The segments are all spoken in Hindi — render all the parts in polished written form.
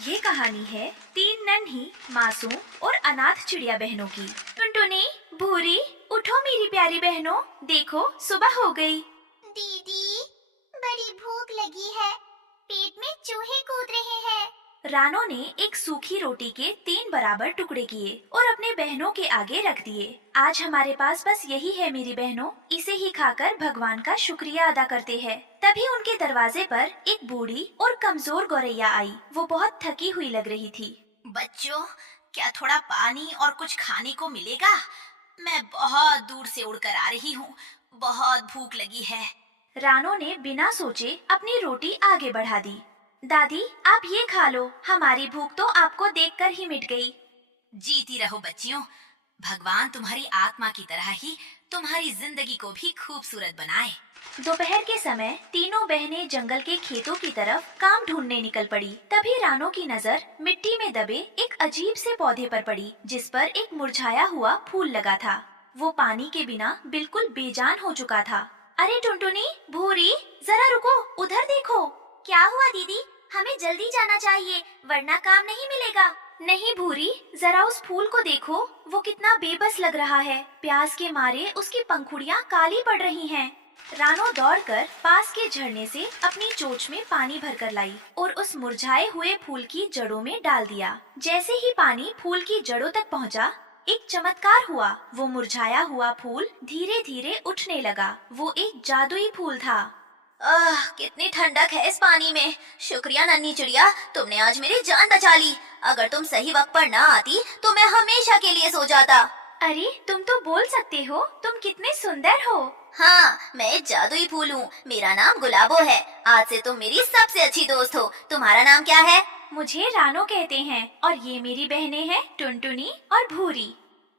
ये कहानी है तीन नन्ही मासूम और अनाथ चिड़िया बहनों की। टुनटुनी, भूरी, उठो मेरी प्यारी बहनों, देखो सुबह हो गई। दीदी, बड़ी भूख लगी है। पेट में चूहे कूद रहे हैं। रानो ने एक सूखी रोटी के 3 बराबर टुकड़े किए और अपने बहनों के आगे रख दिए। आज हमारे पास बस यही है मेरी बहनों, इसे ही खाकर भगवान का शुक्रिया अदा करते हैं। तभी उनके दरवाजे पर एक बूढ़ी और कमजोर गौरैया आई। वो बहुत थकी हुई लग रही थी। बच्चों, क्या थोड़ा पानी और कुछ खाने को मिलेगा? मैं बहुत दूर से उड़कर आ रही हूँ। बहुत भूख लगी है। रानो ने बिना सोचे अपनी रोटी आगे बढ़ा दी। दादी, आप ये खा लो, हमारी भूख तो आपको देखकर ही मिट गई। जीती रहो बच्चियों। भगवान तुम्हारी आत्मा की तरह ही तुम्हारी जिंदगी को भी खूबसूरत बनाए। दोपहर के समय तीनों बहनें जंगल के खेतों की तरफ काम ढूंढने निकल पड़ी। तभी रानो की नजर मिट्टी में दबे एक अजीब से पौधे पर पड़ी, जिस पर एक मुरझाया हुआ फूल लगा था। वो पानी के बिना बिल्कुल बेजान हो चुका था। अरे टुनटुनी, भूरी, जरा रुको, उधर देखो। क्या हुआ दीदी? हमें जल्दी जाना चाहिए, वरना काम नहीं मिलेगा। नहीं भूरी, जरा उस फूल को देखो, वो कितना बेबस लग रहा है। प्यास के मारे उसकी पंखुड़ियाँ काली पड़ रही हैं। रानो दौड़कर पास के झरने से अपनी चोंच में पानी भरकर लाई और उस मुरझाए हुए फूल की जड़ों में डाल दिया। जैसे ही पानी फूल की जड़ों तक पहुंचा, एक चमत्कार हुआ। वो मुरझाया हुआ फूल धीरे धीरे उठने लगा। वो एक जादुई फूल था। कितनी ठंडक है इस पानी में। शुक्रिया नन्ही चिड़िया, तुमने आज मेरी जान बचा ली। अगर तुम सही वक्त पर ना आती तो मैं हमेशा के लिए सो जाता। अरे, तुम तो बोल सकते हो, तुम कितने सुंदर हो। हाँ, मैं एक जादुई फूल हूँ। मेरा नाम गुलाबो है। आज से तुम मेरी सबसे अच्छी दोस्त हो। तुम्हारा नाम क्या है? मुझे रानो कहते हैं और ये मेरी बहनें हैं टुनटुनी और भूरी।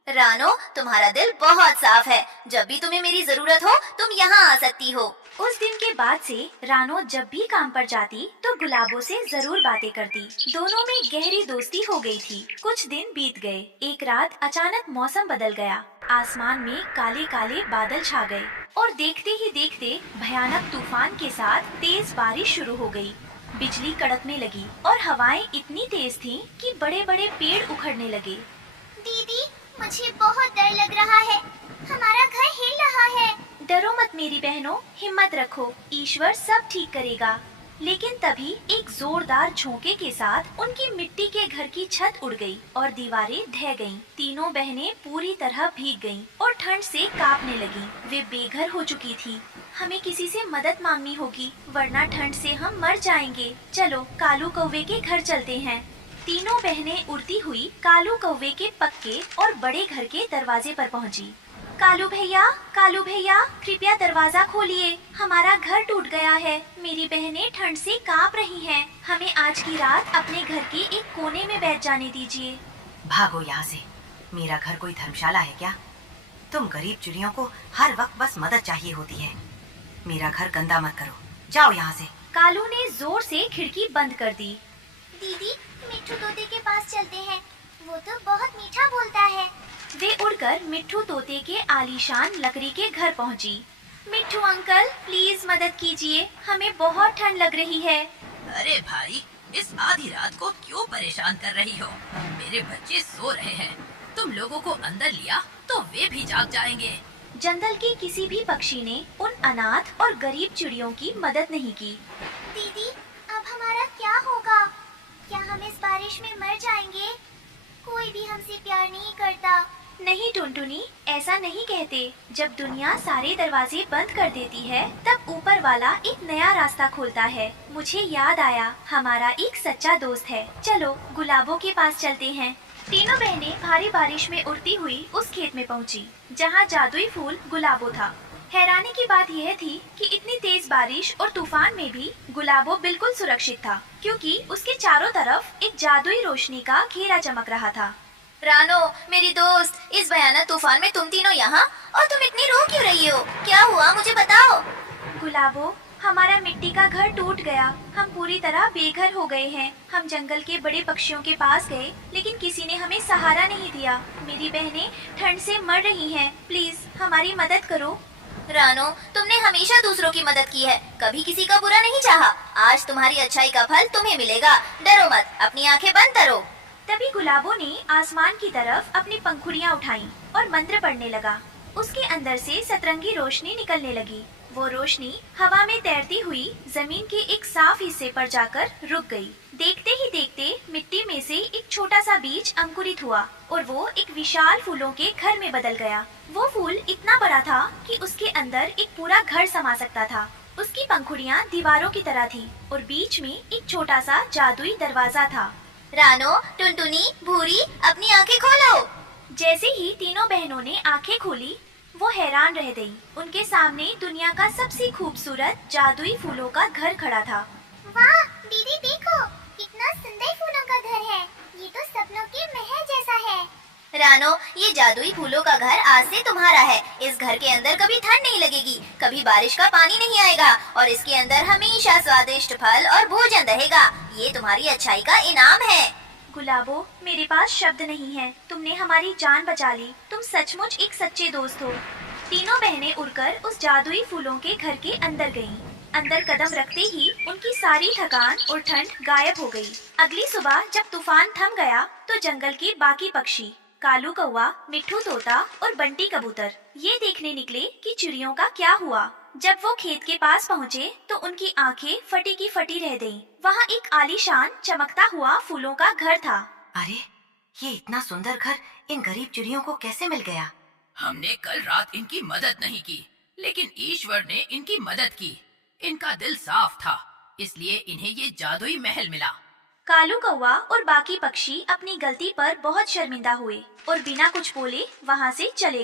रानो, तुम्हारा दिल बहुत साफ है। जब भी तुम्हें मेरी जरूरत हो तुम यहाँ आ सकती हो। उस दिन के बाद से रानो जब भी काम पर जाती तो गुलाबों से जरूर बातें करती। दोनों में गहरी दोस्ती हो गई थी। कुछ दिन बीत गए। एक रात अचानक मौसम बदल गया। आसमान में काले काले बादल छा गए और देखते ही देखते भयानक तूफान के साथ तेज बारिश शुरू हो गई। बिजली कड़कने लगी और हवाएं इतनी तेज थीं कि बड़े बड़े पेड़ उखड़ने लगे। दीदी, मुझे बहुत डर लग रहा है। हमारा घर हिल रहा है। डरो मत मेरी बहनों, हिम्मत रखो, ईश्वर सब ठीक करेगा। लेकिन तभी एक जोरदार झोंके के साथ उनकी मिट्टी के घर की छत उड़ गई और दीवारें ढह गईं। तीनों बहनें पूरी तरह भीग गईं और ठंड से कांपने लगीं। वे बेघर हो चुकी थी। हमें किसी से मदद मांगनी होगी, वरना ठंड से हम मर जाएंगे। चलो कालू कौवे के घर चलते हैं। तीनों बहनें उड़ती हुई कालू कौवे के पक्के और बड़े घर के दरवाजे पर पहुंची। कालू भैया, कालू भैया, कृपया दरवाजा खोलिए, हमारा घर टूट गया है। मेरी बहनें ठंड से कांप रही हैं। हमें आज की रात अपने घर के एक कोने में बैठ जाने दीजिए। भागो यहाँ से। मेरा घर कोई धर्मशाला है क्या? तुम गरीब चिड़ियों को हर वक्त बस मदद चाहिए होती है। मेरा घर गंदा मत करो, जाओ यहाँ से। कालू ने जोर से खिड़की बंद कर दी। दीदी, मिट्ठू तोते के पास चलते हैं। वो तो बहुत मीठा बोलता है। वे उड़कर मिट्ठू तोते के आलीशान लकड़ी के घर पहुंची। मिट्ठू अंकल, प्लीज मदद कीजिए, हमें बहुत ठंड लग रही है। अरे भाई, इस आधी रात को क्यों परेशान कर रही हो? मेरे बच्चे सो रहे हैं। तुम लोगों को अंदर लिया तो वे भी जाग जाएंगे। जंगल के किसी भी पक्षी ने उन अनाथ और गरीब चिड़ियों की मदद नहीं की। दीदी, अब हमारा क्या होगा? क्या हम इस बारिश में मर जाएंगे? कोई भी हमसे प्यार नहीं करता। नहीं टुनटुनी, ऐसा नहीं कहते। जब दुनिया सारे दरवाजे बंद कर देती है, तब ऊपर वाला एक नया रास्ता खोलता है। मुझे याद आया, हमारा एक सच्चा दोस्त है। चलो गुलाबों के पास चलते हैं। तीनों बहनें भारी बारिश में उड़ती हुई उस खेत में पहुंची, जहां जादुई फूल गुलाबो था। हैरानी की बात यह थी कि इतनी तेज बारिश और तूफान में भी गुलाबो बिल्कुल सुरक्षित था, क्योंकि उसके चारों तरफ एक जादुई रोशनी का घेरा चमक रहा था। रानो, मेरी दोस्त, इस भयानक तूफान में तुम तीनों यहाँ, और तुम इतनी रो क्यों रही हो? क्या हुआ, मुझे बताओ। गुलाबो, हमारा मिट्टी का घर टूट गया। हम पूरी तरह बेघर हो गए हैं। हम जंगल के बड़े पक्षियों के पास गए, लेकिन किसी ने हमें सहारा नहीं दिया। मेरी बहनें ठंड से मर रही हैं। प्लीज हमारी मदद करो। रानो, तुमने हमेशा दूसरों की मदद की है, कभी किसी का बुरा नहीं चाहा। आज तुम्हारी अच्छाई का फल तुम्हें मिलेगा। डरो मत, अपनी आंखें बंद करो। तभी गुलाबों ने आसमान की तरफ अपनी पंखुड़ियां उठाईं और मंत्र पढ़ने लगा। उसके अंदर से सतरंगी रोशनी निकलने लगी। वो रोशनी हवा में तैरती हुई जमीन के एक साफ हिस्से पर जाकर रुक गई। देखते ही देखते मिट्टी में से एक छोटा सा बीज अंकुरित हुआ और वो एक विशाल फूलों के घर में बदल गया। वो फूल इतना बड़ा था कि उसके अंदर एक पूरा घर समा सकता था। उसकी पंखुड़ियां दीवारों की तरह थी और बीच में एक छोटा सा जादुई दरवाजा था। रानो, टुनटुनी, भूरी, अपनी आंखें खोलो। जैसे ही तीनों बहनों ने आंखें खोली, वो हैरान रह गईं। उनके सामने दुनिया का सबसे खूबसूरत जादुई फूलों का घर खड़ा था। वाह दीदी, देखो कितना सुंदर फूलों का घर है। ये तो सपनों के महल जैसा है। रानो, ये जादुई फूलों का घर आज से तुम्हारा है। इस घर के अंदर कभी ठंड नहीं लगेगी, कभी बारिश का पानी नहीं आएगा और इसके अंदर हमेशा स्वादिष्ट फल और भोजन रहेगा। ये तुम्हारी अच्छाई का इनाम है। गुलाबो, मेरे पास शब्द नहीं है। तुमने हमारी जान बचा ली। तुम सचमुच एक सच्चे दोस्त हो। तीनों बहनें उड़कर उस जादुई फूलों के घर के अंदर गईं। अंदर कदम रखते ही उनकी सारी थकान और ठंड गायब हो गई। अगली सुबह जब तूफान थम गया तो जंगल के बाकी पक्षी, कालू कौवा, मिट्ठू तोता और बंटी कबूतर ये देखने निकले कि चिड़ियों का क्या हुआ। जब वो खेत के पास पहुँचे तो उनकी आंखें फटी की फटी रह गईं। वहाँ एक आलीशान चमकता हुआ फूलों का घर था। अरे, ये इतना सुंदर घर इन गरीब चिड़ियों को कैसे मिल गया? हमने कल रात इनकी मदद नहीं की, लेकिन ईश्वर ने इनकी मदद की। इनका दिल साफ था, इसलिए इन्हें ये जादुई महल मिला। कालू कौवा और बाकी पक्षी अपनी गलती पर बहुत शर्मिंदा हुए और बिना कुछ बोले वहाँ से चले गए।